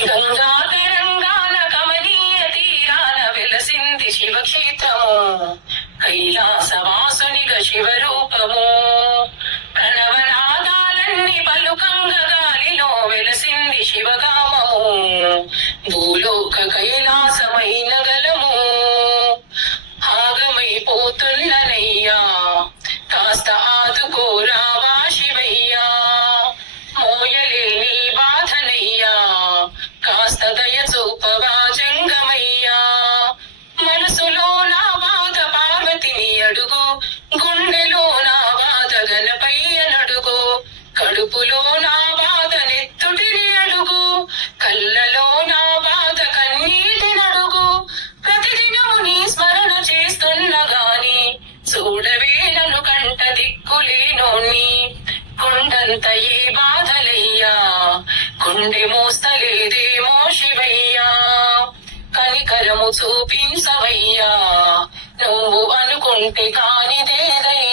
గంగా తెలంగాణ కమనీయ తీరాన వెలసింది శివక్షేత్రము, కైలాసవాసునిగా శివరూపము. ప్రణవనాదాలన్నీ పలుకంగ గాలిలో వెలసింది శివగామము, భూలోక కైలాసమైన గలము. ఆగమైపోతున్ననయ్యా కాస్త ఆదుకోరావా శివయ్యా, మోయలేని బాధనయ్యా కాస్త దయ చూపవా జంగమయ్యా. మనసులో నా బాధ పార్వతిని అడుగు, గుండెలో నా బాధ గణపయ్యనడుగు, కడుపులో నా బాధ నెత్తుటిని అడుగు, కళ్ళలో నా బాధ కన్నీటినడుగు. ప్రతిదినము నీ స్మరణ చేస్తున్నగాని చూడవే నన్ను కంట దిక్కులేనోని. కొండంత ఏ బాధలయ్యా గుండె మోస్తలేదేమో శివయ్యా, కనికరము చూపించవయ్యా నువ్వు అనుకుంటే కానిదేదయ్యా.